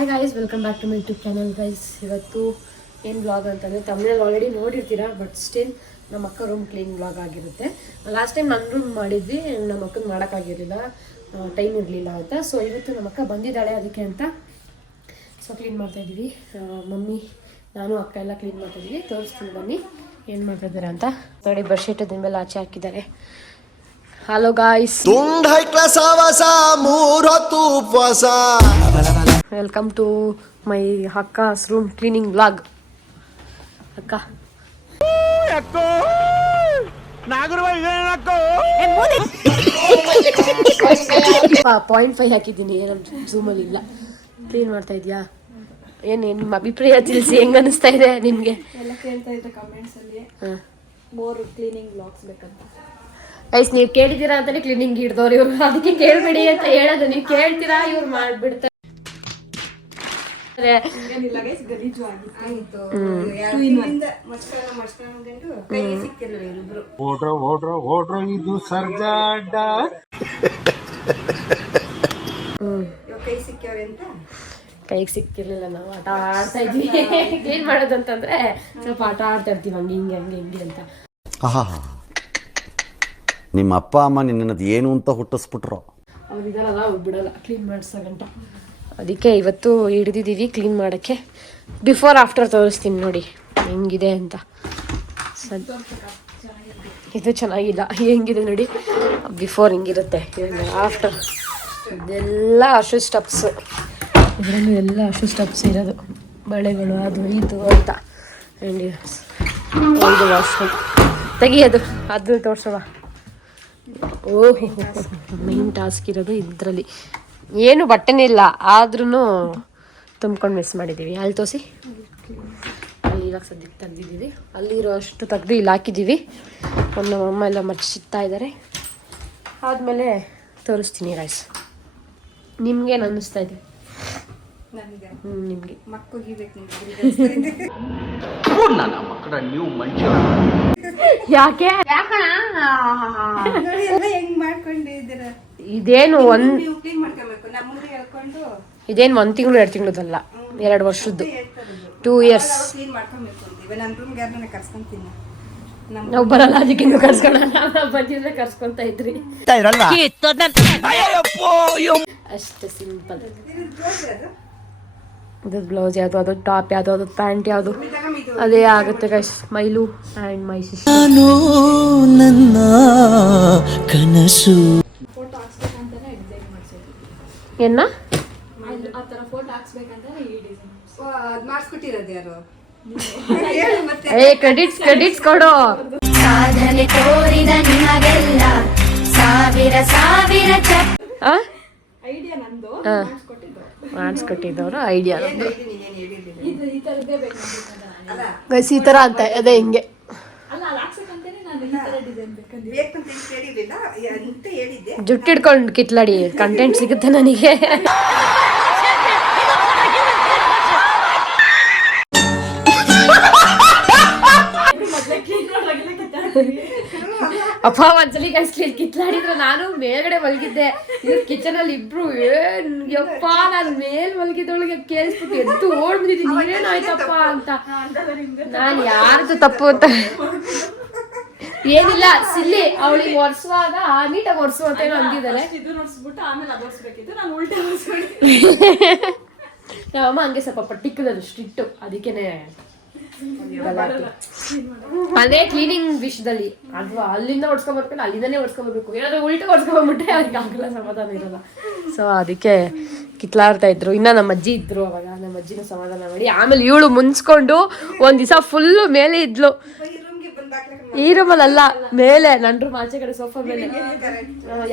Hi guys, welcome back to my YouTube channel guys. ಇವತ್ತು ಏನು vlog ಅಂತಂದರೆ ತಮಿಳಲ್ಲಿ ಆಲ್ರೆಡಿ ನೋಡಿರ್ತೀರಾ, ಬಟ್ ಸ್ಟಿಲ್ ನಮ್ಮ ಅಕ್ಕ ರೂಮ್ ಕ್ಲೀನ್ ವ್ಲಾಗ್ ಆಗಿರುತ್ತೆ. ಲಾಸ್ಟ್ ಟೈಮ್ ನನ್ನ ರೂಮ್ ಮಾಡಿದ್ವಿ, ನಮ್ಮ ಅಕ್ಕನ ಮಾಡೋಕ್ಕಾಗಿರಲಿಲ್ಲ, ಟೈಮ್ ಇರಲಿಲ್ಲ ಅಂತ. ಸೊ ಇವತ್ತು ನಮ್ಮ ಅಕ್ಕ ಬಂದಿದ್ದಾಳೆ ಅದಕ್ಕೆ ಅಂತ ಸೊ ಕ್ಲೀನ್ ಮಾಡ್ತಾಯಿದ್ದೀವಿ. ಮಮ್ಮಿ, ನಾನು, ಅಕ್ಕ ಎಲ್ಲ ಕ್ಲೀನ್ ಮಾಡ್ತಾಯಿದ್ದೀವಿ. ತೋರಿಸ್ತೀನಿ ಬನ್ನಿ ಏನು ಮಾಡ್ತಿದ್ದಾರೆ ಅಂತ. ನೋಡಿ, ಬೆಡ್ಶೀಟ್ ಅದ್ರ ಮೇಲೆ ಆಚೆ ಹಾಕಿದ್ದಾರೆ. Hello guys, welcome to my akka's room cleaning vlog. ಅಕ್ಕ .5 ಹಾಕಿದ್ದೀನಿ, ನಮ್ಮ ಝೂಮಲ್ಲಿ ಇಲ್ಲ. ಕ್ಲೀನ್ ಮಾಡ್ತಾ ಇದೆಯಾ? ಏನು ನಿಮ್ಮ ಅಭಿಪ್ರಾಯ ತಿಳಿಸಿ, ಹೆಂಗ ಅನಿಸ್ತಾ ಇದೆ ನಿಮಗೆ? ಎಲ್ಲ ಕೇಳ್ತಾ ಇದ್ದೆ ಕಮೆಂಟ್ಸ್ ಅಲ್ಲಿ, ಮೋರ್ ಕ್ಲೀನಿಂಗ್ ವ್ಲಾಗ್ಸ್ ಬೇಕಂತ. ಗೈಸ್, ನೀವು ಕೇಳಿದ್ದೀರಾ ಅಂತಾನೆ ಕ್ಲೀನಿಂಗ್ ಹಿಡ್ದವ್ರು ಇವ್ರು, ಅದಕ್ಕೆ ಕೇಳಬೇಡಿ ಅಂತ ಹೇಳೋದು. ನೀವು ಕೇಳ್ತೀರಾ, ಇವ್ರು ಮಾಡ್ಬಿಡ್ತಾರೆ. ಕೈಗೆ ಸಿಕ್ಕಿರ್ಲಿಲ್ಲ, ನಾವು ಆಟ ಆಡ್ತಾ ಇದ್ವಿ. ಕ್ಲೀನ್ ಮಾಡೋದಂತಂದ್ರೆ ಸ್ವಲ್ಪ ಆಟ ಆಡ್ತಾ ಇರ್ತೀವಿ, ಹಂಗೆ ಹಿಂಗೆ ಹಂಗೆ ಹಿಂಗೆ ಅಂತ. ನಿಮ್ಮ ಅಪ್ಪ ಅಮ್ಮ ನಿನ್ನದು ಏನು ಅಂತ ಹುಟ್ಟಿಸ್ಬಿಟ್ರು. ಅವ್ರು ಇದಾರಲ್ಲ, ಅವ್ರು ಬಿಡಲ್ಲ ಕ್ಲೀನ್ ಮಾಡಿಸೋಗಂಟ. ಅದಕ್ಕೆ ಇವತ್ತು ಹಿಡ್ದಿದ್ದೀವಿ ಕ್ಲೀನ್ ಮಾಡೋಕ್ಕೆ. ಬಿಫೋರ್ ಆಫ್ಟರ್ ತೋರಿಸ್ತೀನಿ ನೋಡಿ ಹೆಂಗಿದೆ ಅಂತ. ಇದು ಚೆನ್ನಾಗಿಲ್ಲ, ಹೆಂಗಿದೆ ನೋಡಿ. ಬಿಫೋರ್ ಹಿಂಗಿರುತ್ತೆ, ಆಫ್ಟರ್ ಇದೆಲ್ಲ ಅಶು ಸ್ಟೆಪ್ಸ್. ಇದರಲ್ಲೂ ಎಲ್ಲ ಅಶು ಸ್ಟೆಪ್ಸ್ ಇರೋದು, ಬಳೆಗಳು ಅದು ಇದು ಅಂತ. ಇದು ವಾಶ್ರೂಮ್ ತೆಗಿಯೋದು, ಅದು ತೋರಿಸೋಣ. ಓಹೋ, ಮೈನ್ ಟಾಸ್ಕ್ ಇರೋದು ಇದರಲ್ಲಿ. ಏನು ಬಟ್ಟೆನೇ ಇಲ್ಲ, ಆದ್ರೂ ತುಂಬ್ಕೊಂಡು ಮಿಸ್ ಮಾಡಿದ್ದೀವಿ. ಅಲ್ಲಿ ತೋರಿಸಿ, ಅಲ್ಲಿ ಇವಾಗ ಸದ್ಯಕ್ಕೆ ತೆಗ್ದಿದ್ದೀವಿ. ಅಲ್ಲಿರೋ ಅಷ್ಟು ತೆಗ್ದು ಇಲ್ಲಿ ಹಾಕಿದ್ದೀವಿ. ನಮ್ಮ ಅಮ್ಮ ಎಲ್ಲ ಮರ್ಚಿತ್ತಾ ಇದ್ದಾರೆ. ಆದಮೇಲೆ ತೋರಿಸ್ತೀನಿ ರೈಸ್. ನಿಮ್ಗೇನು ಅನ್ನಿಸ್ತಾ ಇದೆ? ನಿಮಗೆ ಯಾಕೆ ಇದೇನು ಇದೇನು 1 ತಿಂಗಳು 2 ತಿಂಗಳದಲ್ಲ, 2 ವರ್ಷದ್ದು, 2 years. ನಾವು ಬರಲ್ಲ, ಅದಕ್ಕೆ ಬಂದಿದ್ರೆ ಕರ್ಸ್ಕೊಂತ ಇದ್ರಿ. ಅಷ್ಟೇ ಸಿಂಪಲ್. ಇದು ಬ್ಲೌಸ್ ಯಾವುದು, ಅದು ಟಾಪ್ ಯಾವುದು, ಅದು ಪ್ಯಾಂಟ್ ಯಾವುದು, ಅದೇ ಆಗುತ್ತೆ guys. Mile and my sister. ನನ್ನ ಕನಸು ಏನ ಕ್ರೆಡಿಟ್ಸ್ ಕೊಡು. ಸಾಧನೆ ತೋರಿದ ನಿಮಗೆಲ್ಲ ಸಾವಿರ ಮಾಡಿಸ್ಕೊಟ್ಟಿದ್ದವರು ಐಡಿಯಾ ಗೈಸ್. ಈ ಥರ ಅಂತ ಅದೇ ಹಿಂಗೆ ಜುಟ್ಟಿಡ್ಕೊಂಡು ಕಿತ್ಲಾಡಿ ಕಂಟೆಂಟ್ ಸಿಗುತ್ತೆ ನನಗೆ. ಅಪ್ಪ ಒಂದ್ಸಲಿ ಕಿತ್ಲಾಡಿದ್ರು, ನಾನು ಮೇಲ್ಗಡೆ ಮಲಗಿದ್ದೆ, ಇವ್ರು ಕಿಚನ್ ಅಲ್ಲಿ ಇಬ್ರು. ಯಪ್ಪ, ನಾನು ಮೇಲ್ ಮಲಗಿದೊಳಗೆ ಕೇಳಿಸ್ಬಿಟ್ಟು ಎದ್ದು ಓಡ್ಬಿಟ್ಟಿದ್ದೀನಿ, ಏನಾಯ್ತಪ್ಪ ಅಂತ. ನಾನು ಯಾರ್ದು ತಪ್ಪು ಅಂತ ಏನಿಲ್ಲ, ಸಿಲ್ಲಿ ಅವಳಿಗೆ ಒರೆಸುವಾಗ ನೀಟಾಗಿ ಒರೆಸು ಅಂತ ಏನೋ ಅಂದಿದ್ದಾರೆ. ನಮ್ಮಮ್ಮ ಹಂಗೆ ಸ್ವಲ್ಪ ಪರ್ಟಿಕ್ಯುಲರ್ ಸ್ಟ್ರಿಕ್ಟು, ಅದಕ್ಕೇನೆ ಅದೇ ಕ್ಲೀನಿಂಗ್ ವಿಷಯದಲ್ಲಿ. ಅಥವಾ ಅಲ್ಲಿಂದ ಹೊಡ್ಸ್ಕೊಂಡ್ಬರ್ಬೇಕು, ಅಲ್ಲಿಂದನೇ ಹೊಡ್ಸ್ಕೊಂಡ್ಬರ್ಬೇಕು. ಏನಾದ್ರು ಉಲ್ಟಾ ಹೊಡ್ಸ್ಕೊಂಡ್ಬಿಟ್ರೆ ಅವ್ರಿಗೆ ಆಗಲ್ಲ, ಸಮಾಧಾನ ಇರಲ್ಲ. ಸೊ ಅದಕ್ಕೆ ಕಿತ್ಲಾಡ್ತಾ ಇದ್ರು. ಇನ್ನು ನಮ್ಮ ಅಜ್ಜಿ ಇದ್ರು ಅವಾಗ, ನಮ್ಮ ಅಜ್ಜಿನ ಸಮಾಧಾನ ಮಾಡಿ ಆಮೇಲೆ ಇವಳು ಮುನ್ಸ್ಕೊಂಡು ಒಂದ್ ದಿವಸ ಫುಲ್ಲು ಮೇಲೆ ಇದ್ಲು. ಈ ರೂಮಲ್ಲ, ಮೇಲೆ ನನ್ನ ರೂಮ್ ಆಚೆ ಕಡೆ ಸೋಫಾ ಮೇಲೆ.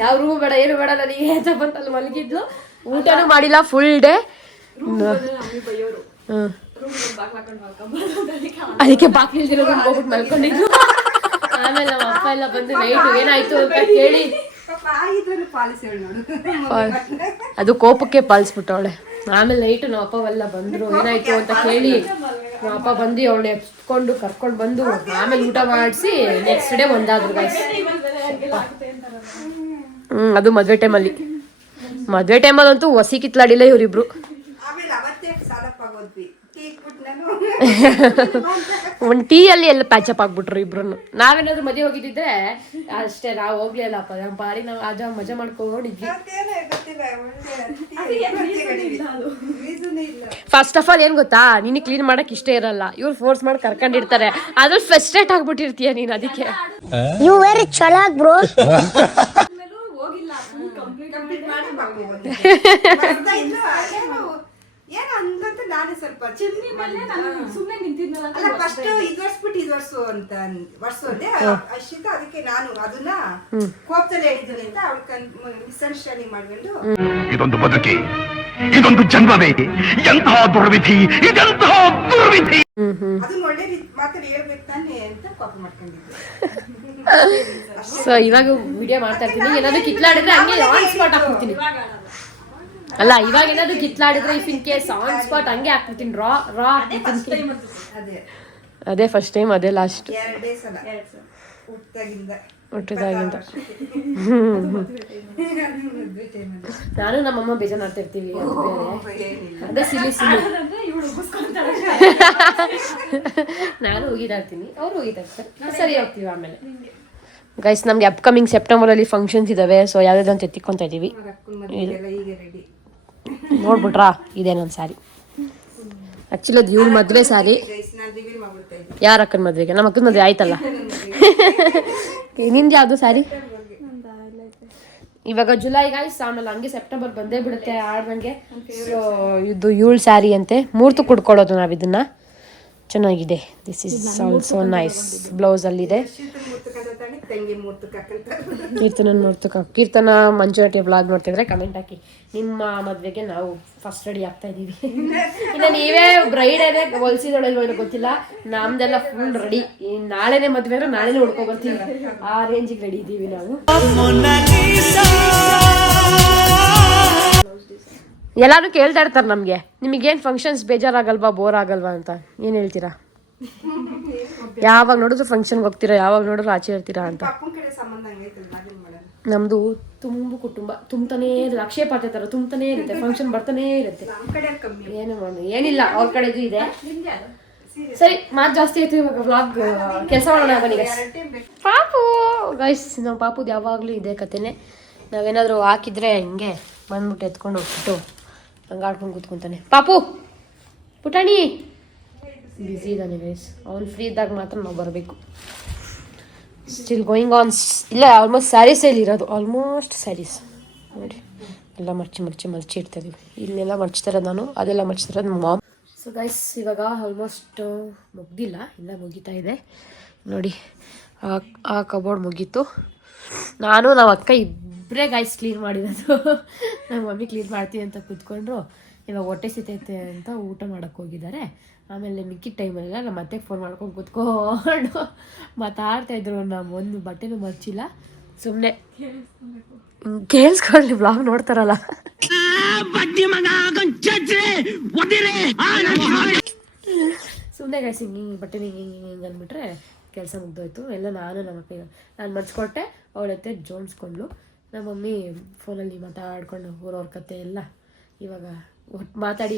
ಯಾವ ರೂಮ್ ಬೇಡ ಏನು ಬೇಡ ನನಗೆ ಅಂತ ಬಂತು, ಅಲ್ಲಿ ಮಲಗಿದ್ಲು. ಊಟನೂ ಮಾಡಿಲ್ಲ ಫುಲ್ ಡೇ. ಅದಕ್ಕೆ ಬಾಕಿ ಇಲ್ದಿರೋದು ಹೋಗ್ಬಿಟ್ಟು ಮಲ್ಕೊಂಡಿದ್ರು. ಆಮೇಲೆ ನಮ್ಮ ಅಪ್ಪ ಎಲ್ಲ ಬಂದು ನೈಟ್ ಏನಾಯ್ತು ಅಂತ ಕೇಳಿ, ಅದು ಕೋಪಕ್ಕೆ ಪಾಲಿಸ್ಬಿಟ್ಟವಳೆ. ಆಮೇಲೆ ನೈಟ್ ನಮ್ಮ ಅಪ್ಪವೆಲ್ಲ ಬಂದ್ರು, ಏನಾಯ್ತು ಅಂತ ಕೇಳಿ ನಮ್ಮ ಅಪ್ಪ ಬಂದು ಅವಳು ಎತ್ಕೊಂಡು ಕರ್ಕೊಂಡು ಬಂದು ಆಮೇಲೆ ಊಟ ಮಾಡಿಸಿ ನೆಕ್ಸ್ಟ್ ಡೇ ಒಂದಾದ್ರು ಗೈಸ್. ಅದು ಮದುವೆ ಟೈಮಲ್ಲಿ ಅಂತೂ ಹೊಸಿ ಕಿತ್ಲಾಡಿಲ್ಲ ಇವರಿಬ್ರು. ಒಂದು ಟೀಯಲ್ಲಿ ಎಲ್ಲ ಪ್ಯಾಚಪ್ ಆಗ್ಬಿಟ್ರು ಇಬ್ರು. ನಾವೇನಾದ್ರು ಮದುವೆ ಹೋಗಿದ್ದಿದ್ರೆ ಅಷ್ಟೇ, ನಾವು ಹೋಗ್ಲಿಲ್ಲಪ್ಪ, ನಮ್ಮ ಪಾರಿ ನಾವು ಆಜ ಮಜಾ ಮಾಡ್ಕೊಂಡಿದ್ವಿ. ಫಸ್ಟ್ ಆಫ್ ಆಲ್ ಏನ್ ಗೊತ್ತಾ, ನಿನಗೆ ಕ್ಲೀನ್ ಮಾಡಕ್ ಇಷ್ಟ ಇರಲ್ಲ, ಇವ್ರು ಫೋರ್ಸ್ ಮಾಡಿ ಕರ್ಕೊಂಡಿರ್ತಾರೆ, ಅದ್ರಲ್ಲಿ ಫ್ರಸ್ಟ್ರೇಟ್ ಆಗ್ಬಿಟ್ಟಿರ್ತೀಯ ನೀನ್. ಅದಕ್ಕೆ ಯು ವೆರಿ ಚಲಾಕ್ ಬ್ರೋ. ಏನೋ ಅಂತಂತ ನಾನೇ ಸ್ವಲ್ಪ ಸುಮ್ಮನೆ ನಿಂತಿದ್ನಲ್ಲ ಅಲ್ಲ ಫಸ್ಟ್ ಇದು ವರ್ಷಬಿಟ್ಟು ಇದು ವರ್ಷು ಅಂತ ವರ್ಷೋದೆ ಅಶ್ವಿತಾ. ಅದಕ್ಕೆ ನಾನು ಅದನ್ನ ಕೋಪದಲ್ಲಿ ಹೇಳಿದ್ದೀನಿ ಅಂತ ಅವಳ ಮಿಸ್ಅಂಡರ್ಸ್ಟ್ಯಾಂಡಿಂಗ್ ಮಾಡ್ಕೊಂಡು ಇದೊಂದು ಬದುಕಿ, ಇದೊಂದು ಜನ್ಮವೇ, ಎಂತಹ ದುರ್ವಿಧಿ, ಇದೆಂತಹ ದುರ್ವಿಧಿ. ಅದನ್ನ ಒಳ್ಳೆ ಮಾತಲ್ಲಿ ಹೇಳ್ಬೇಕು ತಾನೆ ಅಂತ ಕೋಪ ಮಾಡ್ಕೊಂಡಿದ್ದೆ. ಸೊ ಇವಾಗ ವಿಡಿಯೋ ಮಾಡ್ತಾ ಇರ್ತೀನಿ, ಏನಾದ್ರು ಕಿತ್ಲಾಡಿದ್ರೆ ಹಂಗೆ ಆನ್ ಸ್ಪಾಟ್ ಹಾಕ್ಬಿಡ್ತೀನಿ. ಅಲ್ಲ ಇವಾಗ ಏನಾದ್ರು ಕಿತ್ಲಾಡಿದ್ರೆ if in case on spot ಹಂಗೆ ಹಾಕ್ಬಿಡ್ತೀನಿ, ರಾ ಹಾಕ್ಬಿಡ್ತೀನಿ. ಅದೇ ಫಸ್ಟ್ ಟೈಮ್, ಅದೇ ಲಾಸ್ಟ್. 2 ಸಲ ಹುಟ್ಟಿದಾಗಿಂದ ನಾನು ನಮ್ಮಮ್ಮ ಬೇಜಾರಾಗ್ತಿರ್ತೀವಿ, ಅದು ಬೇರೆ, ಅದೇ ಸಿಲಿ ನಾನು ಹೋಗಿದಾಗ್ತೀನಿ, ಅವ್ರು ಹೋಗಿದಾಗ್ತಾರೆ, ಸರಿ ಹೋಗ್ತೀವಿ. ಆಮೇಲೆ ಗೈಸ್ ನಮ್ಗೆ ಅಪ್ಕಮಿಂಗ್ ಸೆಪ್ಟೆಂಬರಲ್ಲಿ ಫಂಕ್ಷನ್ಸ್ ಇದಾವೆ, ಸೊ ಯಾವ್ಯಾವ್ದು ಅಂತ ಎತ್ತಿಕೊಂತ ಇದೀವಿ. ನೋಡ್ಬಿಟ್ರಾ, ಇದೆ ನನ್ನ ಸ್ಯಾರಿ. ಆಕ್ಚುಲಿ ಅದು ಇವಳು ಮದ್ವೆ ಸ್ಯಾರಿ. ಯಾರ ಅಕ್ಕನ ಮದ್ವೆಗೆ? ನಮ್ಮ ಅಕ್ಕನ ಮದ್ವೆ ಆಯ್ತಲ್ಲ. ನಿಂದು ಯಾವುದು ಸ್ಯಾರಿ? ಇವಾಗ ಜುಲೈ ಗೈಸ್, ಆಮೇಲೆ ಹಂಗೆ ಸೆಪ್ಟೆಂಬರ್ ಬಂದೇ ಬಿಡುತ್ತೆ ಆಡ್ದಂಗೆ. ಸೊ ಇದು ಇವಳು ಸ್ಯಾರಿ ಅಂತೆ, ಮೂರ್ತು ಕುಡ್ಕೊಳ್ಳೋದು ನಾವು ಇದನ್ನ. ಚೆನ್ನಾಗಿದೆ, this is also nice. Blouse ಅಲ್ಲಿದೆ. ಕೀರ್ತನ ಮಂಜುನಾಟಿ ವ್ಲಾಗ್ ನೋಡ್ತಿದ್ರೆ ಕಮೆಂಟ್ ಹಾಕಿ, ನಿಮ್ಮ ಮದ್ವೆಗೆ ನಾವು ಫಸ್ಟ್ ರೆಡಿ ಆಗ್ತಾ ಇದೀವಿ. ಇನ್ನು ನೀವೇ ಬ್ರೈಡ್ ಏನೇ ಹೊಲ್ಸಿದೊಳಲ್ವೋ ಏನೋ ಗೊತ್ತಿಲ್ಲ, ನಮ್ದೆಲ್ಲ ಫುಲ್ ರೆಡಿ. ನಾಳೆನೇ ಮದ್ವೆ ಅಂದ್ರೆ ನಾಳೆನೇ ಹುಡ್ಕೊ ಬರ್ತೀವಿ, ಆ ರೇಂಜಿಗೆ ರೆಡಿ ಇದೀವಿ ನಾವು. ಎಲ್ಲಾರು ಕೇಳ್ತಾ ಇರ್ತಾರೆ ನಮ್ಗೆ, ನಿಮಗೇನು ಫಂಕ್ಷನ್ಸ್ ಬೇಜಾರಾಗಲ್ವಾ, ಬೋರ್ ಆಗಲ್ವಾ ಅಂತ. ಏನು ಹೇಳ್ತೀರಾ? ಯಾವಾಗ ನೋಡಿದ್ರು ಫಂಕ್ಷನ್ಗೆ ಹೋಗ್ತೀರಾ, ಯಾವಾಗ ನೋಡಿದ್ರು ಆಚೆ ಇರ್ತೀರಾ ಅಂತ. ನಮ್ದು ತುಂಬ ಕುಟುಂಬ, ತುಂಬ್ತಾನೇ ಇರುತ್ತೆ, ಅಕ್ಷಯ ಪಾತ್ರೆ ಥರ ತುಂಬ್ತಾನೇ ಇರುತ್ತೆ, ಫಂಕ್ಷನ್ ಬರ್ತಾನೇ ಇರುತ್ತೆ. ಏನು ಮಾಡೋದು, ಏನಿಲ್ಲ, ಅವ್ರ ಕಡೆದು ಇದೆ. ಸರಿ, ಮಾತು ಜಾಸ್ತಿ ಆಯ್ತು, ಇವಾಗ ವ್ಲಾಗ್ ಕೆಲಸ ಮಾಡೋಣ ಬನ್ನಿ ಗೈಸ್. ಪಾಪು ಗೈಸ್, ನಮ್ಮ ಪಾಪುದು ಯಾವಾಗಲೂ ಇದೆ ಕತೆನೆ. ನಾವೇನಾದರೂ ಹಾಕಿದ್ರೆ ಹಿಂಗೆ ಬಂದ್ಬಿಟ್ಟು ಎತ್ಕೊಂಡು ಹೋಗ್ಬಿಟ್ಟು ಹಂಗೆ ಆಡ್ಕೊಂಡು ಕೂತ್ಕೊತಾನೆ. ಪಾಪು ಪುಟಾಣಿ ಬ್ಯುಸಿ ಇದ್ದಾನೆ ಗೈಸ್, ಅವ್ನು ಫ್ರೀ ಇದ್ದಾಗ ಮಾತ್ರ ನಾವು ಬರಬೇಕು. Still going on. ಇಲ್ಲ, ಆಲ್ಮೋಸ್ಟ್ ಸ್ಯಾರೀಸೇ ಇರೋದು, ಆಲ್ಮೋಸ್ಟ್ ಸ್ಯಾರೀಸ್ ನೋಡಿ, ಎಲ್ಲ ಮರ್ಚಿ ಇಡ್ತಾಯಿದ್ದೀವಿ. ಇಲ್ಲೆಲ್ಲ ಮರ್ಚ್ತಿರೋದು ನಾನು, ಅದೆಲ್ಲ ಮರ್ಚ್ತಿರೋದು ಮಾಮ್. ಸೊ ಗೈಸ್ ಇವಾಗ ಆಲ್ಮೋಸ್ಟ್ ಮುಗ್ದಿಲ್ಲ, ಇಲ್ಲ ಮುಗಿತಾ ಇದೆ ನೋಡಿ. ಆ ಕಬೋರ್ಡ್ ಮುಗೀತು. ನಾನು ನಮ್ಮ ಅಕ್ಕ ಇಬ್ಬರೇ ಗೈಸ್ ಕ್ಲೀನ್ ಮಾಡಿರೋದು. ನಮ್ಮ ಮಮ್ಮಿ ಕ್ಲೀನ್ ಮಾಡ್ತೀನಿ ಅಂತ ಕೂತ್ಕೊಂಡ್ರು. ಇವಾಗ ಹೊಟ್ಟೆ ಸಿತೈತೆ ಅಂತ ಊಟ ಮಾಡೋಕ್ಕೆ ಹೋಗಿದ್ದಾರೆ. ಆಮೇಲೆ ಮಿಕ್ಕಿದ ಟೈಮಲ್ಲೆಲ್ಲ ನಮ್ಮ ಅತ್ತೆಗೆ ಫೋನ್ ಮಾಡ್ಕೊಂಡು ಕೂತ್ಕೊಂಡು ಮಾತಾಡ್ತಾಯಿದ್ರು. ನಾವು ಒಂದು ಬಟ್ಟೆನೂ ಮರ್ಚಿಲ್ಲ, ಸುಮ್ಮನೆ ಕೇಳಿಸ್ಕೊಳ್ಳಿ, ಬ್ಲಾಗ್ ನೋಡ್ತಾರಲ್ಲ. ಸುಮ್ಮನೆ ಗೈಸ್ ಹಿಂಗೆ ಬಟ್ಟೆ ಹಿಂಗೆ ಅಂದ್ಬಿಟ್ರೆ ಕೆಲಸ ಮುಗ್ದೋಯ್ತು. ಎಲ್ಲ ನಾನು ಮರ್ಚ್ಕೊಟ್ಟೆ, ಅವಳತ್ತೆ ಜೋಡಿಸ್ಕೊಂಡ್ಲು. ನಮ್ಮ ಮಮ್ಮಿ ಫೋನಲ್ಲಿ ಮಾತಾಡ್ಕೊಂಡು ಊರವ್ರ ಕತೆ ಎಲ್ಲ. ಇವಾಗ ಮಾತಾಡಿ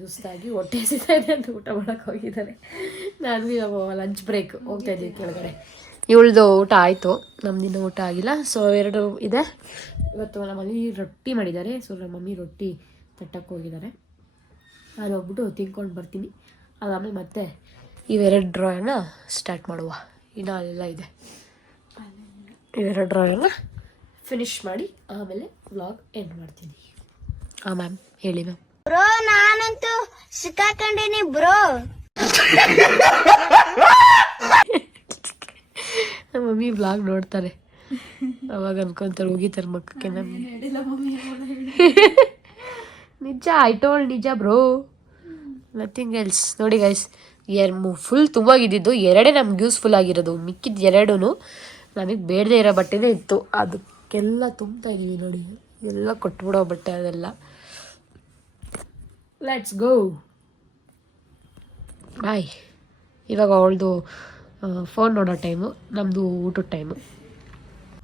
ಸುಸ್ತಾಗಿ ಹೊಟ್ಟೆ ಹಸಿತಾ ಇದೆ ಅಂತ ಊಟ ಮಾಡೋಕ್ಕೆ ಹೋಗಿದ್ದಾರೆ. ನಾನು ಇವಾಗ ಲಂಚ್ ಬ್ರೇಕ್ ಹೋಗ್ತಾಯಿದ್ದೀವಿ ಕೆಳಗಡೆ. ಇವಳ್ದು ಊಟ ಆಯಿತು, ನಮ್ದಿನ್ನೂ ಊಟ ಆಗಿಲ್ಲ. ಸೊ 2 ಇದೆ. ಇವತ್ತು ನಮ್ಮಲ್ಲಿ ರೊಟ್ಟಿ ಮಾಡಿದ್ದಾರೆ. ಸೊ ನಮ್ಮ ಮಮ್ಮಿ ರೊಟ್ಟಿ ತಟ್ಟಕ್ಕೆ ಹೋಗಿದ್ದಾರೆ. ನಾನು ಹೋಗ್ಬಿಟ್ಟು ತಿನ್ಕೊಂಡು ಬರ್ತೀನಿ. ಅದಾದಮೇಲೆ ಮತ್ತೆ ಇವೆರಡು ಡ್ರಾಯನ್ನ ಸ್ಟಾರ್ಟ್ ಮಾಡುವ. ಇನ್ನು ಅಲ್ಲೆಲ್ಲ ಇದೆ, ಇವೆರಡು ಡ್ರಾಯನ್ನ ಫಿನಿಶ್ ಮಾಡಿ ಆಮೇಲೆ ವ್ಲಾಗ್ ಎಂಡ್ ಮಾಡ್ತೀನಿ. ಮ್ಯಾಮ್ ಹೇಳಿ ಮ್ಯಾಮ್. ಬ್ರೋ ನಾನಂತೂ ಸಿಕ್ಕಾಕೊಂಡಿನಿ ಬ್ರೋ. ನಮ್ಮ ಮಮ್ಮಿ ವ್ಲಾಗ್ ನೋಡ್ತಾರೆ, ಅವಾಗ ಅನ್ಕೊಂತಾರೆ ಹೋಗಿತಾರೆ ಮಕ್ಕಕ್ಕೆ. ನಮಗೆ ನಿಜ, ಐ ಟೋಲ್ಡ್ ನಿಜ ಬ್ರೋ, ನಥಿಂಗ್ ಎಲ್ಸ್. ನೋಡಿ ಗೈಸ್, ಫುಲ್ ತುಂಬಾಗಿದ್ದು 2 ನಮ್ಗೆ ಯೂಸ್ಫುಲ್ ಆಗಿರೋದು. ಮಿಕ್ಕಿದ 2 ನಮಗೆ ಬೇಡದೇ ಇರೋ ಬಟ್ಟೆನೇ ಇತ್ತು, ಅದಕ್ಕೆಲ್ಲ ತುಂಬ್ತಾ ಇದೀವಿ ನೋಡಿ. ಎಲ್ಲ ಕೊಟ್ಬಿಡೋ ಬಟ್ಟೆ ಅದೆಲ್ಲ. ಲೆಟ್ಸ್ ಗೋ ಬಾಯ್. ಇವಾಗ ಅವಳದು ಫೋನ್ ನೋಡೋ ಟೈಮು, ನಮ್ಮದು ಊಟದ ಟೈಮು.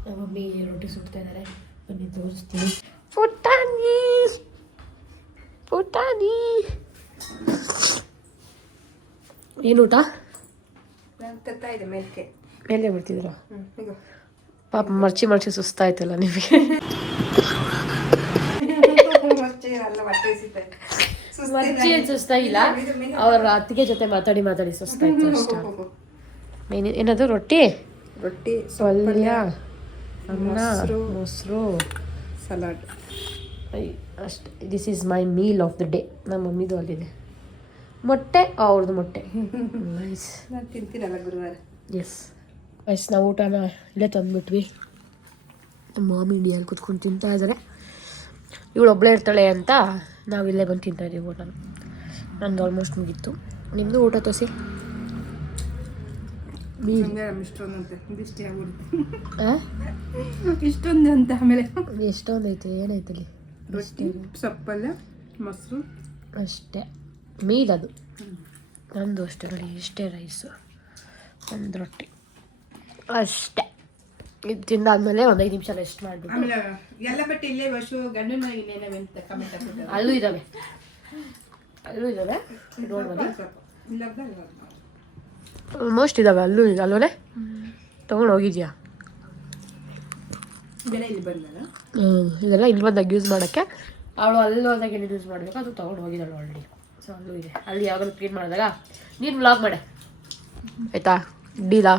ನಮ್ಮ ಮಮ್ಮಿ ರೊಟ್ಟಿ ಸುಡ್ತಾ ಇದ್ದಾರೆ, ಬನ್ನಿ ತೋರಿಸ್ತೀನಿ. ಪುಟಾಣಿ ಏನು ಊಟ ನಾನು ತತ್ತಾ ಇದೆ ಮೇಲ್ಕೆ. ಮೇಲೆ ಬಿಡ್ತಿದ್ರ ಈಗ ಪಾಪ ಮರ್ಚಿ ಸುಸ್ತಾಯ್ತಲ್ಲ ನಿಮಗೆ. ಎಲ್ಲ ಹೊಟ್ಟೆ ಹಸಿತಾ ಇದೆ. ಮರ್ಚಿ ಏನು ಸುಸ್ತಾಗಿಲ್ಲ, ಅವ್ರ ಅತ್ತಿಗೆ ಜೊತೆ ಮಾತಾಡಿ ಸುಸ್ತಾಯ್ತು ಅಷ್ಟೇ. ಏನದು ರೊಟ್ಟಿ ಪಲ್ಯ ಅನ್ನ ಮೊಸರು ಸಲಾಡ್ ಅಷ್ಟೇ. This is my meal of the day. ನಮ್ಮ ಮಮ್ಮಿದು ಅಲ್ಲಿದೆ ಮೊಟ್ಟೆ, ಅವ್ರದ್ದು ಮೊಟ್ಟೆ. ನೈಸ್. ನಾನು ತಿಂತೀನಲ್ಲ ಗುರುವಾರ. ಎಸ್ ನಾವು ಊಟನ ಇಲ್ಲೇ ತಂದುಬಿಟ್ವಿ. ನಮ್ಮ ಮಾಮಿ ಇಂಡಿಯಲ್ಲಿ ಕುತ್ಕೊಂಡು ತಿಂತಾ ಇದ್ದಾರೆ. ಇವಳು ಒಬ್ಬಳೇ ಇರ್ತಾಳೆ ಅಂತ ನಾವಿಲ್ಲೇ ಬಂದು ತಿಂತಾ ಇದ್ದೀವಿ ಊಟನ. ನಂದು ಆಲ್ಮೋಸ್ಟ್ ಮುಗೀತು. ನಿಮ್ಮದು ಊಟ ತೋಸಿ ಇಷ್ಟೊಂದಂತೆ ಇದಿಷ್ಟೇ ಆಗ್ಬಿಡುತ್ತೆ. ಇಷ್ಟೊಂದು ಅಂತ ಆಮೇಲೆ ಎಷ್ಟೊಂದು ಐತೆ, ಏನೈತಲ್ಲಿ ರೊಟ್ಟಿ ಸೊಪ್ಪಲ್ಲ ಮೊಸರು ಅಷ್ಟೇ. ಮೀಲ್ ಅದು ನಂದು ಅಷ್ಟೇ ನೋಡಿ. ಇಷ್ಟೇ ರೈಸು, ಒಂದು ರೊಟ್ಟಿ ಅಷ್ಟೇ. ಇದು ತಿಂದಾದ್ಮೇಲೆ ಒಂದು 5 ನಿಮಿಷ ರೆಸ್ಟ್ ಮಾಡಿಬಿಟ್ಟು ಆಮೇಲೆ ಎಲ್ಲ ಬಟ್ಟೆ ಇಲ್ಲೇ ವಶು ಗಂಡನ ಮನೆಗೆ ಏನೇನಂತ ಕಮೆಂಟ್ ಹಾಕ್ಬಿಟ್ಟು ಅಲ್ಲೂ ಇದ್ದಾವೆ ನೋಡ್ಬೋದು. ಆಲ್ಮೋಸ್ಟ್ ಇದ್ದಾವೆ ಅಲ್ಲೂ ಇದೆ ಅಲ್ಲೋಲೆ ತೊಗೊಂಡು ಹೋಗಿದ್ಯಾ? ಇದೆಲ್ಲ ಇಲ್ಲಿ ಬಂದಲ್ಲ. ಇದೆಲ್ಲ ಇಲ್ಲಿ ಬಂದಾಗ ಯೂಸ್ ಮಾಡೋಕ್ಕೆ. ಅವಳು ಅಲ್ಲಿ ಹೋದಾಗ ಏನು ಯೂಸ್ ಮಾಡಬೇಕು ಅದು ತೊಗೊಂಡು ಹೋಗಿದ್ದಾಳು ಆಲ್ರೆಡಿ. ಸೊ ಅಲ್ಲೂ ಇದೆ. ಅಲ್ಲಿ ಯಾವಾಗಲೂ ಕ್ಲೀನ್ ಮಾಡಿದಾಗ ನೀನು ವ್ಲಾಗ್ ಮಾಡೆ ಆಯಿತಾ? ಡೀಲಾ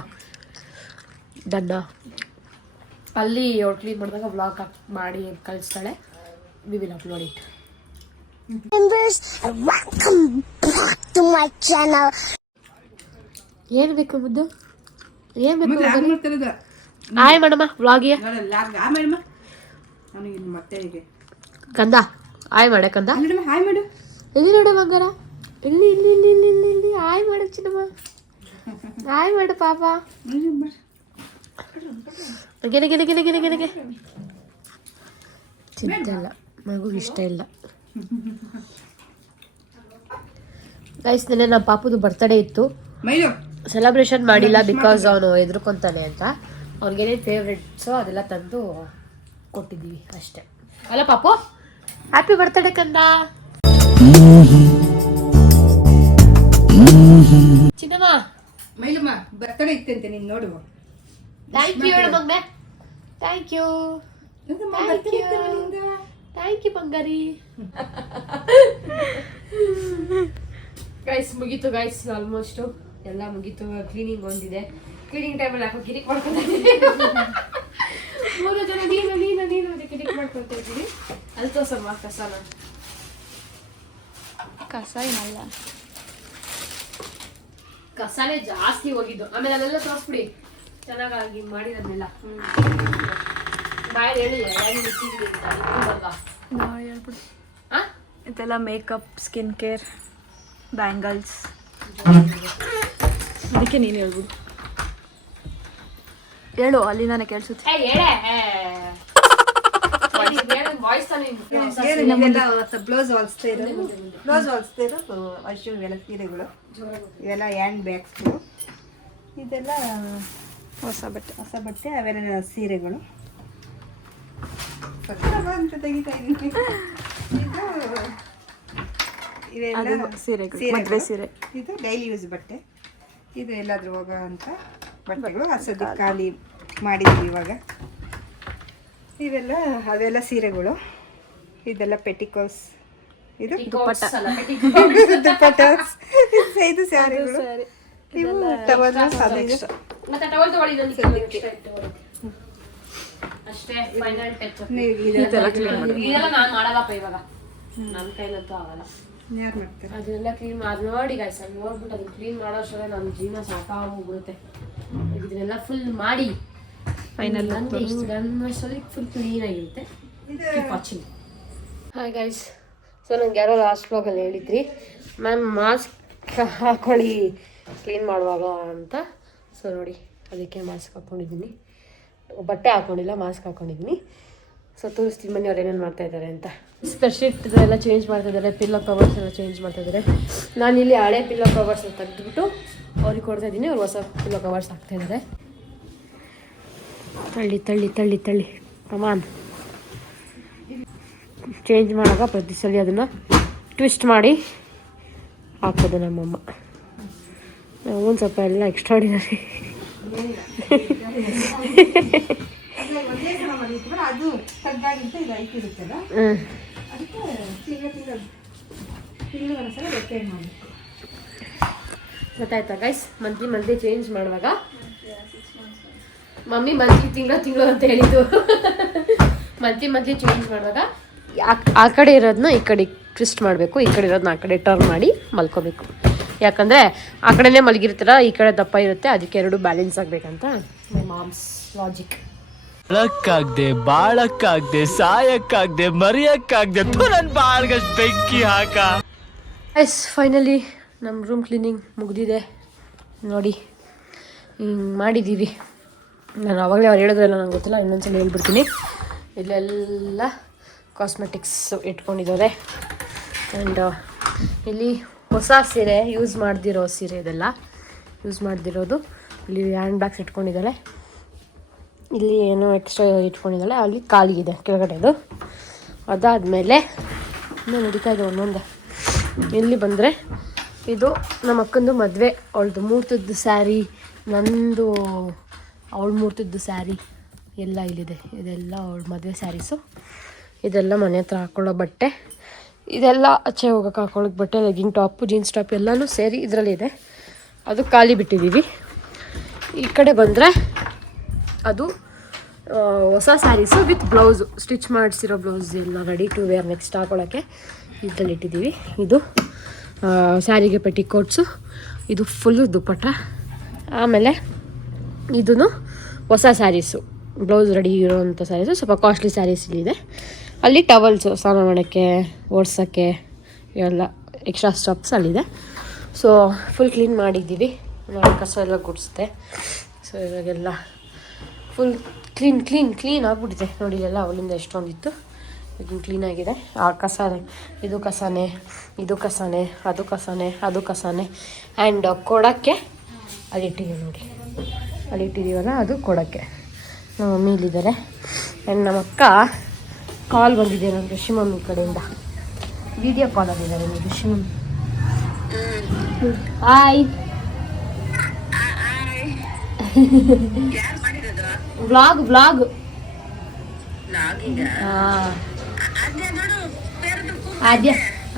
ಡನ್ನ ಅಲ್ಲಿ ಅವಳು ಕ್ಲೀನ್ ಮಾಡಿದಾಗ ವ್ಲಾಗ್ ಮಾಡಿ ಕಳಿಸ್ತಾಳೆ. We will upload it. ಏನು ಬೇಕು ಮುದ್ದು? ಏನು ಬೇಕು? ಆಯ್ ಮಾಡಮ್ಮ ವ್ಲಾಗಿಗೆ ಕಂದ. ಆಯ್ ಮಾಡೆ ಕಂದ. ಹಾಯ್ ಮಾಡು. ಎಲ್ಲಿ ನೋಡು ಬಂಗಾರ, ಇಲ್ಲಿ ಇಲ್ಲಿ ಇಲ್ಲಿ ಇಲ್ಲಿ ಇಲ್ಲಿ ಇಲ್ಲಿ ಆಯ್ ಮಾಡು ಚಿನ್ನಮ್ಮ. ಆಯ್ ಮಾಡು ಪಾಪ. ಗೆನೆ ಗೆನೆ ಗೆನೆ ಗೆನೆ ಗೆನೆಗೆ ಚಿಂತಲ್ಲ, ಮಗುಗೆ ಇಷ್ಟ ಇಲ್ಲ. ಗೈಸ್ ನೆನ್ನೆ ನಮ್ಮ ಪಾಪುದು ಬರ್ತಡೇ ಇತ್ತು. ಸೆಲೆಬ್ರೇಷನ್ ಮಾಡಿಲ್ಲ ಬಿಕಾಸ್ ಅವನು ಎದುರ್ಕೊಂತಾನೆ ಅಂತ. ಅವ್ನಿಗೇನೇನು ಫೇವ್ರೆಟ್ಸೋ ಅದೆಲ್ಲ ತಂದು ಕೊಟ್ಟಿದ್ದೀವಿ ಅಷ್ಟೇ. ಅಲ್ಲ ಪಾಪು, ಹ್ಯಾಪಿ ಬರ್ತಡೇ ಕಂದ. ಚಿನ್ನಮ್ಮ ಮೈಲಮ್ಮ ಬರ್ತಡೇ ಇತ್ತಂತೆ ನೀನು ನೋಡುವ. ಥ್ಯಾಂಕ್ ಯು ಹೇಳು ಮಗ್ನೆ. Thank you Bangari. ಗೈಸ್ ಮುಗೀತು ಗೈಸ್, ಆಲ್ಮೋಸ್ಟು ಎಲ್ಲ ಮುಗೀತು. ಕ್ಲೀನಿಂಗ್ ಒಂದಿದೆ. ಕ್ಲೀನಿಂಗ್ ಟೈಮಲ್ಲಿ ಯಾಕೋ ಕಿರಿಕ್ ಮಾಡ್ಕೊತಾ ಇದ್ದೀನಿ. 3 ಜನ ನೀನು ಅದಕ್ಕೆ ಕಿರಿಕ್ ಮಾಡ್ಕೊತಾ ಇದ್ದೀನಿ. ಅಲ್ಲಿ ತೋರ್ಸಮ್ಮ ಕಸನ. ಕಸ ಏನಲ್ಲ, ಕಸನೇ ಜಾಸ್ತಿ ಹೋಗಿದ್ದು. ಆಮೇಲೆ ಅದೆಲ್ಲ ತೋರಿಸ್ಬಿಡಿ ಚೆನ್ನಾಗಿ ಮಾಡಿರೋದನ್ನೆಲ್ಲ. ಬಾಯಲ್ಲಿ ಹೇಳಿ ಏನು ಇಟ್ಟಿದ್ದೀವಿ ಅಂತ ಹೇಳ್ಬಿಡು. ಇದೆಲ್ಲ ಮೇಕಪ್, ಸ್ಕಿನ್ ಕೇರ್, ಬ್ಯಾಂಗಲ್ಸ್. ಅದಕ್ಕೆ ನೀನು ಹೇಳ್ಬಿಡು. ಹೇಳು, ಅಲ್ಲಿ ನನಗೆ ಕೇಳಿಸುತ್ತೆ. ಬ್ಲೌಸ್ ಹೊಲಿಸ್ತಾ ಇರೋದು ಅಷ್ಟು ಇವೆಲ್ಲ ಸೀರೆಗಳು, ಇವೆಲ್ಲ ಹ್ಯಾಂಡ್ ಬ್ಯಾಗ್ಸ್ಗಳು, ಇದೆಲ್ಲ ಹೊಸ ಬಟ್ಟೆ ಅವೆಲ್ಲ ಸೀರೆಗಳು. ಅಂತ ತೆಗಿತಾ ಇದ್ದೀನಿ. ಇವೆಲ್ಲ ಮದುವೆ ಸೀರೆ. ಇದು ಡೈಲಿ ಯೂಸ್ ಬಟ್ಟೆ. ಇದು ಎಲ್ಲಾದ್ರೂ ಹೋಗೋ ಅಂತ ಬಟ್ಟೆಗಳು. ಸದ್ಯಕ್ಕೆ ಖಾಲಿ ಮಾಡಿದ್ವಿ ಇವಾಗ. ಇವೆಲ್ಲ ಅವೆಲ್ಲ ಸೀರೆಗಳು. ಇದೆಲ್ಲ ಪೆಟಿಕೋಸ್, ಇದು ದುಪ್ಪಟ್ಟಾಸ್, ಇದು ಸ್ಯಾರಿಗಳು. ಇವು ಟವಲ್ ಅಷ್ಟೇ. Final touch. ಇದೆಲ್ಲ ನಾನು ಮಾಡಲ್ಲಪ್ಪ ಇವಾಗ, ನನ್ನ ಕೈಲಂತೂ ಆಗಲ್ಲ. ಯಾರು ಮಾಡ್ತಾರೆ ಅದನ್ನೆಲ್ಲ ಕ್ಲೀನ್ ಮಾಡಿ ನೋಡಿ ಗಾಯ್ಸ್. ಅಲ್ಲಿ ನೋಡ್ಬಿಟ್ಟು ಅದನ್ನ ಕ್ಲೀನ್ ಮಾಡೋಷ್ಟೇ ನನ್ನ ಜೀವನ ಸಾಕಾಗೋಗ್ಬಿಡುತ್ತೆ. ಇದನ್ನೆಲ್ಲ ಫುಲ್ ಮಾಡಿ ಫೈನಲ್ ನನ್ನ ಫುಲ್ ಕ್ಲೀನ್ ಆಗಿರುತ್ತೆ. ವಾಚಿಂಗ್. ಹಾಯ್ ಗೈಸ್, ಸೊ ನಂಗೆ ಯಾರೋ ಲಾಸ್ಟ್ ವ್ಲಾಗಲ್ಲಿ ಹೇಳಿದ್ರಿ ಮ್ಯಾಮ್ ಮಾಸ್ಕ್ ಹಾಕೊಳ್ಳಿ ಕ್ಲೀನ್ ಮಾಡುವಾಗ ಅಂತ. ಸೊ ನೋಡಿ ಅದಕ್ಕೆ ಮಾಸ್ಕ್ ಹಾಕ್ಕೊಂಡಿದ್ದೀನಿ. ಬಟ್ಟೆ ಹಾಕ್ಕೊಂಡಿಲ್ಲ, ಮಾಸ್ಕ್ ಹಾಕ್ಕೊಂಡಿದ್ದೀನಿ. ಸೊ ತೋರಿಸ್ತೀನಿ ಬನ್ನಿ ಅವ್ರು ಏನೇನು ಮಾಡ್ತಾಯಿದ್ದಾರೆ ಅಂತ. ಬೆಡ್ಶೀಟ್ ಎಲ್ಲ ಚೇಂಜ್ ಮಾಡ್ತಾಯಿದ್ದಾರೆ, ಪಿಲ್ಲೋ ಕವರ್ಸ್ ಎಲ್ಲ ಚೇಂಜ್ ಮಾಡ್ತಾಯಿದ್ದಾರೆ. ನಾನಿಲ್ಲಿ ಹಳೆ ಪಿಲ್ಲೋ ಕವರ್ಸ್ ತೆಗೆದುಬಿಟ್ಟು ಅವ್ರಿಗೆ ಕೊಡ್ತಾಯಿದ್ದೀನಿ. ಅವ್ರು ಹೊಸ ಪಿಲ್ಲೋ ಕವರ್ಸ್ ಹಾಕ್ತಾಯಿದ್ದಾರೆ. ತಳ್ಳಿ ತಳ್ಳಿ ತಳ್ಳಿ ತಳ್ಳಿ ಕಮಾನ್. ಚೇಂಜ್ ಮಾಡುವಾಗ ಪ್ರತಿ ಸಲ ಅದನ್ನು ಟ್ವಿಸ್ಟ್ ಮಾಡಿ ಹಾಕೋದು ನಮ್ಮಮ್ಮ. ಒಂದು ಸ್ವಲ್ಪ ಎಲ್ಲ ಎಕ್ಸ್ಟ್ರಾಡಿನರಿ. ಒಂದೇ ಸಲ ಮಾಡಿರ್ತೀವಲ್ಲ ಅದು ಕದ್ದಾಗಿಂತ ಇದು ಐತಿರುತ್ತಲ್ಲ, ಅದಕ್ಕೆ ತಿಂಗಳು ಒಂದ್ಸಲ ರಿಪೇರ್ ಮಾಡಬೇಕು. ಗೊತ್ತಾಯ್ತಾ ಗೈಸ್? ಮಂತ್ಲಿ ಚೇಂಜ್ ಮಾಡುವಾಗ ಮಮ್ಮಿ ಮಂತ್ಲಿ ತಿಂಗಳು ಅಂತ ಹೇಳಿದ್ದು. ಮಂತ್ಲಿ ಚೇಂಜ್ ಮಾಡುವಾಗ ಆ ಕಡೆ ಇರೋದನ್ನ ಈ ಕಡೆ ಟ್ವಿಸ್ಟ್ ಮಾಡಬೇಕು, ಈ ಕಡೆ ಇರೋದನ್ನ ಆ ಕಡೆ ಟರ್ನ್ ಮಾಡಿ ಮಲ್ಕೋಬೇಕು. ಯಾಕಂದರೆ ಆ ಕಡೆನೇ ಮಲಗಿರ್ತೀರ, ಈ ಕಡೆ ದಪ್ಪ ಇರುತ್ತೆ, ಅದಕ್ಕೆ ಎರಡು ಬ್ಯಾಲೆನ್ಸ್ ಆಗಬೇಕಂತ ಮಾಮ್ಸ್ ಲಾಜಿಕ್. ಬಾಳಕ್ಕಾಗ್ದೆ ಬಾಳಕ್ಕಾಗ್ದೆ ಸಾಯಕ್ಕಾಗ್ದೆ ಮರಿಯಕ್ಕಾಗ್ದೆ ನನ್ನ ಬಾಳ್ಗಷ್ಟು ಬೆಂಕಿ ಹಾಕ. ಎಸ್, ಫೈನಲಿ ನಮ್ಮ ರೂಮ್ ಕ್ಲೀನಿಂಗ್ ಮುಗಿದಿದೆ ನೋಡಿ. ಹಿಂಗೆ ಮಾಡಿದ್ದೀವಿ. ನಾನು ಆವಾಗಲೇ ಅವ್ರು ಹೇಳಿದ್ರಲ್ಲ, ನಂಗೆ ಗೊತ್ತಿಲ್ಲ, ಇನ್ನೊಂದ್ಸಲ ಹೇಳ್ಬಿಡ್ತೀನಿ. ಇಲ್ಲೆಲ್ಲ ಕಾಸ್ಮೆಟಿಕ್ಸ್ ಇಟ್ಕೊಂಡಿದ್ದಾರೆ. ಆ್ಯಂಡ್ ಇಲ್ಲಿ ಹೊಸ ಸೀರೆ, ಯೂಸ್ ಮಾಡ್ದಿರೋ ಸೀರೆ, ಇದೆಲ್ಲ ಯೂಸ್ ಮಾಡ್ದಿರೋದು. ಇಲ್ಲಿ ಹ್ಯಾಂಡ್ ಬ್ಯಾಗ್ಸ್ ಇಟ್ಕೊಂಡಿದ್ದಾರೆ. ಇಲ್ಲಿ ಏನೋ ಎಕ್ಸ್ಟ್ರಾ ಇಟ್ಕೊಂಡಿದ್ದಾಳೆ, ಅಲ್ಲಿ ಖಾಲಿ ಇದೆ ಕೆಳಗಡೆದು. ಅದಾದಮೇಲೆ ಇನ್ನೂ ನಡೀತಾ ಇದೆ ಒಂದೊಂದೇ. ಇಲ್ಲಿ ಬಂದರೆ ಇದು ನಮ್ಮ ಅಕ್ಕಂದು ಮದುವೆ, ಅವಳದು ಮುಹೂರ್ತದ್ದು ಸ್ಯಾರಿ, ನಂದು ಅವಳ ಮುಹೂರ್ತದ್ದು ಸ್ಯಾರಿ ಎಲ್ಲ ಇಲ್ಲಿದೆ. ಇದೆಲ್ಲ ಅವಳ ಮದುವೆ ಸ್ಯಾರೀಸು. ಇದೆಲ್ಲ ಮನೆ ಹತ್ರ ಹಾಕ್ಕೊಳ್ಳೋ ಬಟ್ಟೆ, ಇದೆಲ್ಲ ಆಚೆ ಹೋಗೋಕೆ ಹಾಕ್ಕೊಳ್ಳೋಕೆ ಬಟ್ಟೆ, ಲೆಗ್ಗಿಂಗ್ ಟಾಪು, ಜೀನ್ಸ್ ಟಾಪ್ ಎಲ್ಲನೂ ಸೇರಿ ಇದರಲ್ಲಿದೆ. ಅದು ಖಾಲಿ ಬಿಟ್ಟಿದ್ದೀವಿ. ಈ ಕಡೆ ಬಂದರೆ ಅದು ಹೊಸ ಸ್ಯಾರೀಸು ವಿತ್ ಬ್ಲೌಸು, ಸ್ಟಿಚ್ ಮಾಡಿಸಿರೋ ಬ್ಲೌಸ್ ಎಲ್ಲ ರೆಡಿ ಟು ವೇರ್ ನೆಕ್ಸ್ಟ್ ಹಾಕೊಳ್ಳೋಕ್ಕೆ ಇದರಲ್ಲಿ ಇಟ್ಟಿದ್ದೀವಿ. ಇದು ಸ್ಯಾರಿಗೆ ಪೆಟಿಕೋಟ್ಸು, ಇದು ಫುಲ್ಲು ದುಪ್ಪಟ್ಟ. ಆಮೇಲೆ ಇದೂ ಹೊಸ ಸ್ಯಾರೀಸು, ಬ್ಲೌಸ್ ರೆಡಿ ಇರೋವಂಥ ಸ್ಯಾರೀಸು, ಸ್ವಲ್ಪ ಕಾಸ್ಟ್ಲಿ ಸ್ಯಾರೀಸ್ ಇಲ್ಲಿದೆ. ಅಲ್ಲಿ ಟವಲ್ಸು, ಸ್ನಾನ ಮಾಡೋಕ್ಕೆ, ಓಡ್ಸೋಕ್ಕೆ ಎಲ್ಲ ಎಕ್ಸ್ಟ್ರಾ ಸ್ಟಫ್ಸ್ ಅಲ್ಲಿದೆ. ಸೊ ಫುಲ್ ಕ್ಲೀನ್ ಮಾಡಿದ್ದೀವಿ. ಕಸ ಎಲ್ಲ ಗುಡಿಸುತ್ತೆ. ಸೊ ಇವಾಗೆಲ್ಲ ಫುಲ್ ಕ್ಲೀನ್ ಆಗಿಬಿಟ್ಟಿದೆ ನೋಡಿ. ಎಲ್ಲ ಅವಳಿಂದ ಎಷ್ಟೊಂದಿತ್ತು, ಈಗ ಕ್ಲೀನಾಗಿದೆ. ಆ ಕಸನೇ, ಇದು ಕಸನೇ, ಇದು ಕಸನೇ, ಅದು ಕಸನೇ, ಅದು ಕಸನೇ. ಆ್ಯಂಡ್ ಕೊಡೋಕ್ಕೆ ಅಲ್ಲಿಟ್ಟಿದ್ದೀವಿ ನೋಡಿ, ಅಲ್ಲಿಟ್ಟಿದ್ದೀವಲ್ಲ ಅದು ಕೊಡೋಕ್ಕೆ. ನಮ್ಮ ಮಮ್ಮಿ ಇಲ್ಲಿದ್ದಾರೆ. ಆ್ಯಂಡ್ ನಮ್ಮ ಅಕ್ಕ ಕಾಲ್ ಬಂದಿದೆ ನಮ್ಮ ಋಷಿ ಮಮ್ಮಿ ಕಡೆಯಿಂದ, ವಿಡಿಯೋ ಕಾಲ್ ಆಗಿದ್ದಾರೆ ನಿಮ್ಮ ಋಷಿ ಮಮ್ಮಿ. ಹಾಯ್. ವ್ಲಾಗ್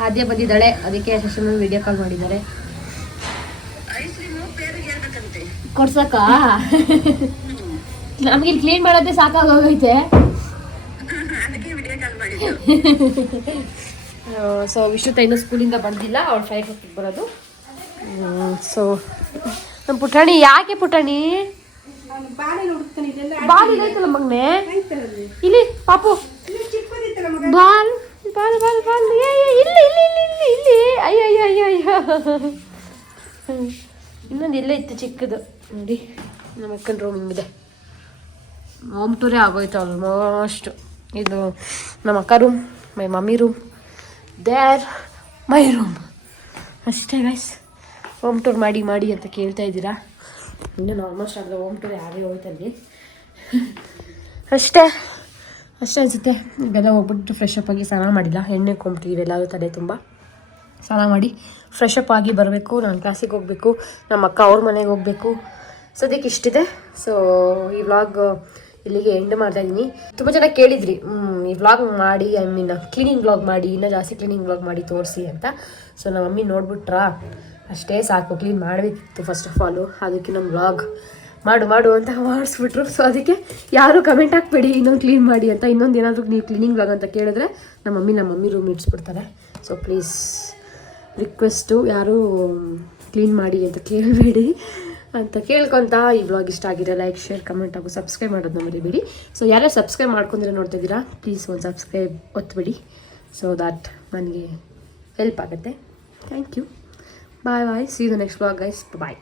ಆದ್ಯ ಬಂದಿದ್ದಾಳೆ, ಅದಕ್ಕೆ ಶಶಿಮ ವಿಡಿಯೋ ಕಾಲ್ ಮಾಡಿದ್ದಾರೆ. ಕೊಡ್ಸಕ್ಕ ನಮ್ಗೆ ಇಲ್ಲಿ ಕ್ಲೀನ್ ಮಾಡೋದೇ ಸಾಕಾಗೋಗೈತೆ. ಸೊ ವಿಶ್ರುತ ಇನ್ನೂ ಸ್ಕೂಲಿಂದ ಬಂದಿಲ್ಲ, ಅವಳು 5 o'clock ಬರೋದು. ಸೊ ನಮ್ಮ ಪುಟಾಣಿ, ಯಾಕೆ ಪುಟಾಣಿ ಬಾಲ್ ಇದೈತಲ್ಲ ಮಗನೆ, ಇಲ್ಲಿ ಪಾಪು ಬಾಲ್ ಬಾಲ್ ಬಾಲ್ ಬಾಲ್ ಇಲ್ಲಿ ಇಲ್ಲಿ ಇಲ್ಲಿ ಇಲ್ಲಿ ಅಯ್ಯ ಅಯ್ಯ ಅಯ್ಯ ಅಯ್ಯ. ಇನ್ನೊಂದು ಇಲ್ಲೇ ಇತ್ತು ಚಿಕ್ಕದು ನೋಡಿ. ನಮ್ಮ ಅಕ್ಕನ ರೂಮ್ ಹಿಂಗಿದೆ. ಹೋಮ್ ಟೂರೇ ಆಗೋಯ್ತು ಆಲ್ಮೋಸ್ಟ್. ಇದು ನಮ್ಮ ಅಕ್ಕ room, my mummy room, there my room. ಅಷ್ಟೇ ಗೈಸ್. ಹೋಮ್ ಟೂರ್ ಮಾಡಿ ಅಂತ ಕೇಳ್ತಾ ಇದ್ದೀರಾ. ಇನ್ನೂ ಆಲ್ಮೋಸ್ಟ್ ಆದರೆ ಹೋಮ್ ಟೂರ್ ಯಾರೇ ಹೋಯ್ತಲ್ಲಿ. ಅಷ್ಟೇ ಅನಿಸುತ್ತೆ. ಈಗೆಲ್ಲ ಹೋಗ್ಬಿಟ್ಟು ಫ್ರೆಶ್ ಅಪ್ ಆಗಿ ಸ್ನಾನ ಮಾಡಿಲ್ಲ, ಎಣ್ಣೆ ಕೊಂಬಿಟ್ಟಿದ್ದೀವಿ ಎಲ್ಲರೂ ತಲೆ ತುಂಬ. ಸ್ನಾನ ಮಾಡಿ ಫ್ರೆಶ್ ಅಪ್ ಆಗಿ ಬರಬೇಕು. ನಾನು ಕ್ಲಾಸಿಗೆ ಹೋಗಬೇಕು, ನಮ್ಮ ಅಕ್ಕ ಅವ್ರ ಮನೆಗೆ ಹೋಗಬೇಕು. ಸದ್ಯಕ್ಕೆ ಇಷ್ಟಿದೆ. ಸೊ ಈ ವ್ಲಾಗ್ ಇಲ್ಲಿಗೆ ಎಂಡ್ ಮಾಡ್ತಾಯಿದ್ದೀನಿ. ತುಂಬ ಜನ ಕೇಳಿದ್ರಿ ಈ ವ್ಲಾಗ್ ಮಾಡಿ, ಕ್ಲೀನಿಂಗ್ ವ್ಲಾಗ್ ಮಾಡಿ, ಇನ್ನೂ ಜಾಸ್ತಿ ಕ್ಲೀನಿಂಗ್ ವ್ಲಾಗ್ ಮಾಡಿ ತೋರಿಸಿ ಅಂತ. ಸೊ ನಮ್ಮ ಮಮ್ಮಿ ನೋಡ್ಬಿಟ್ರಾ, ಅಷ್ಟೇ ಸಾಕು, ಕ್ಲೀನ್ ಮಾಡಬೇಕಿತ್ತು ಫಸ್ಟ್ ಆಫ್ ಆಲು. ಅದಕ್ಕೆ ನಮ್ಮ ವ್ಲಾಗ್ ಮಾಡು ಅಂತ ಮಾಡಿಸ್ಬಿಟ್ರು. ಸೊ ಅದಕ್ಕೆ ಯಾರು ಕಮೆಂಟ್ ಹಾಕ್ಬೇಡಿ ಇನ್ನೊಂದು ಕ್ಲೀನ್ ಮಾಡಿ ಅಂತ. ಇನ್ನೊಂದು ಏನಾದರೂ ನೀವು ಕ್ಲೀನಿಂಗ್ ವ್ಲಾಗ್ ಅಂತ ಕೇಳಿದ್ರೆ ನಮ್ಮ ಮಮ್ಮಿ ರೂಮ್ ಇಡ್ಸ್ಬಿಡ್ತಾರೆ. ಸೊ ಪ್ಲೀಸ್ ರಿಕ್ವೆಸ್ಟು, ಯಾರೂ ಕ್ಲೀನ್ ಮಾಡಿ ಅಂತ ಕೇಳಬೇಡಿ ಅಂತ ಕೇಳ್ಕೊತ ಈ ವ್ಲಾಗ್ ಇಷ್ಟ ಆಗಿದೆ ಲೈಕ್, ಶೇರ್, ಕಮೆಂಟ್ ಹಾಗೂ ಸಬ್ಸ್ಕ್ರೈಬ್ ಮಾಡೋದನ್ನ ಮರಿಬೇಡಿ. ಸೊ ಯಾರ್ಯಾರು ಸಬ್ಸ್ಕ್ರೈಬ್ ಮಾಡ್ಕೊಂಡ್ರೆ ನೋಡ್ತಾ ಇದ್ದೀರಾ, ಪ್ಲೀಸ್ ಒಂದು ಸಬ್ಸ್ಕ್ರೈಬ್ ಒತ್ಬಿಡಿ. ಸೊ ದ್ಯಾಟ್ ನನಗೆ ಹೆಲ್ಪ್ ಆಗುತ್ತೆ. Thank you. Bye. See you in the next vlog guys. Bye.